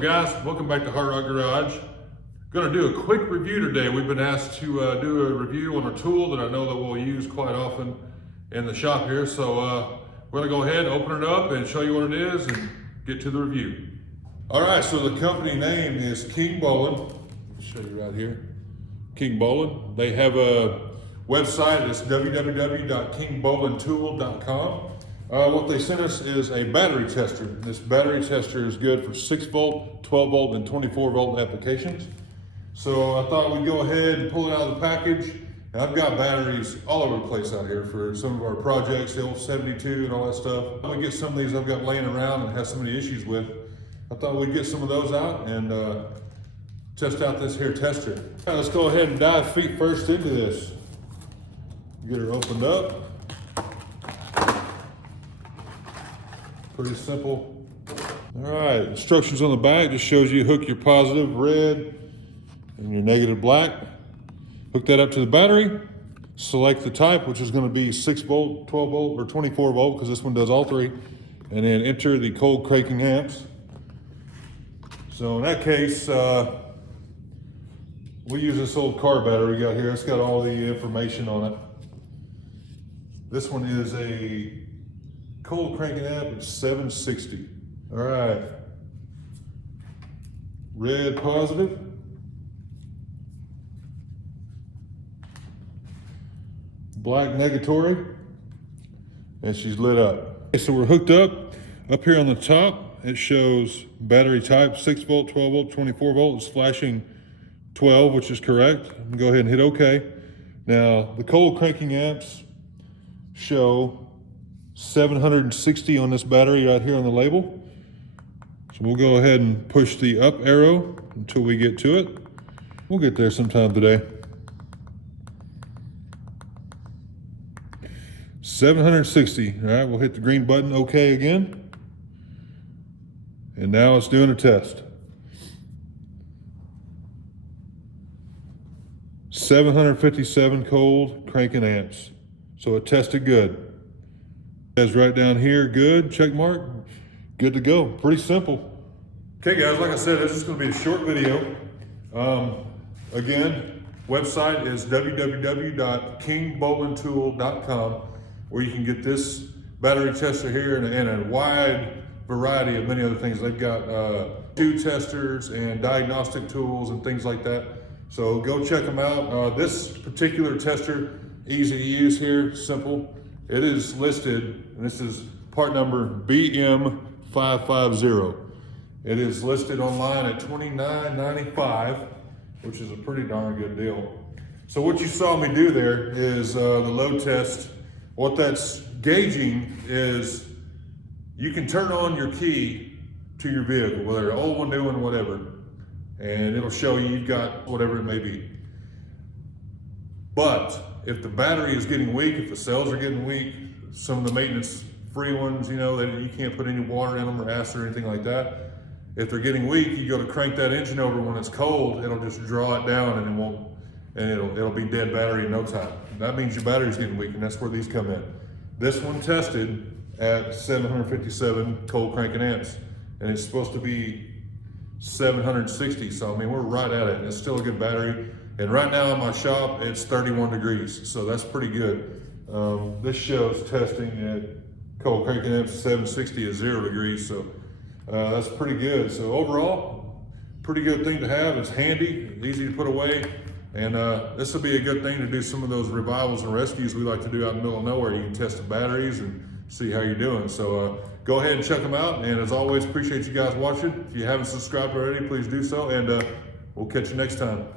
Guys, welcome back to Hard Rock Garage. Going to do a quick review today. We've been asked to do a review on a tool that I know that we'll use quite often in the shop here. So we're going to go ahead, open it up and show you what it is and get to the review. All right, so the company name is King Bowling. I'll show you right here. King Bowling. They have a website. It's www.kingbowlingtool.com. What they sent us is a battery tester. This battery tester is good for 6 volt, 12 volt, and 24 volt applications. So I thought we'd go ahead and pull it out of the package. And I've got batteries all over the place out here for some of our projects, the old 72 and all that stuff. We get some of these I've got laying around and have so many issues with. I thought we'd get some of those out and test out this here tester. Now let's go ahead and dive feet first into this. Get her opened up. Pretty simple. All right, instructions on the back just shows you hook your positive red and your negative black. Hook that up to the battery. Select the type, which is going to be 6 volt, 12 volt, or 24 volt, because this one does all three. And then enter the cold cranking amps. So in that case, we use this old car battery we got here. It's got all the information on it. This one is a cold cranking amp at 760. All right. Red positive. Black negatory. And she's lit up. Okay, so we're hooked up. Up here on the top, it shows battery type 6 volt, 12 volt, 24 volt. It's flashing 12, which is correct. Go ahead and hit OK. Now, the cold cranking amps show 760 on this battery right here on the label. So we'll go ahead and push the up arrow until we get to it. We'll get there sometime today. 760. All right, we'll hit the green button, OK again. And now it's doing a test. 757 cold cranking amps. So it tested good. Says right down here, good, check mark, good to go. Pretty simple. Okay guys, like I said, this is gonna be a short video. Again, website is www.kingbowlingtool.com, where you can get this battery tester here and a wide variety of many other things. They've got tube testers and diagnostic tools and things like that. So go check them out. This particular tester, easy to use here, simple. It is listed, and this is part number BM550. It is listed online at $29.95, which is a pretty darn good deal. So what you saw me do there is the load test. What that's gauging is you can turn on your key to your vehicle, whether an old one, new one, whatever, and it'll show you you've got whatever it may be. But if the battery is getting weak, if the cells are getting weak, some of the maintenance free ones, you know, that you can't put any water in them or acid or anything like that. If they're getting weak, you go to crank that engine over when it's cold, it'll just draw it down and it won't, and it'll be dead battery in no time. That means your battery's getting weak, and that's where these come in. This one tested at 757 cold cranking amps, and it's supposed to be 760. So I mean, we're right at it, and it's still a good battery. And right now in my shop, it's 31 degrees, so that's pretty good. This shows testing at cold cranking amps 760 at 0 degrees, so that's pretty good. So overall, pretty good thing to have. It's handy, easy to put away, and this will be a good thing to do some of those revivals and rescues we like to do out in the middle of nowhere. You can test the batteries and see how you're doing. So go ahead and check them out, and as always, appreciate you guys watching. If you haven't subscribed already, please do so, and we'll catch you next time.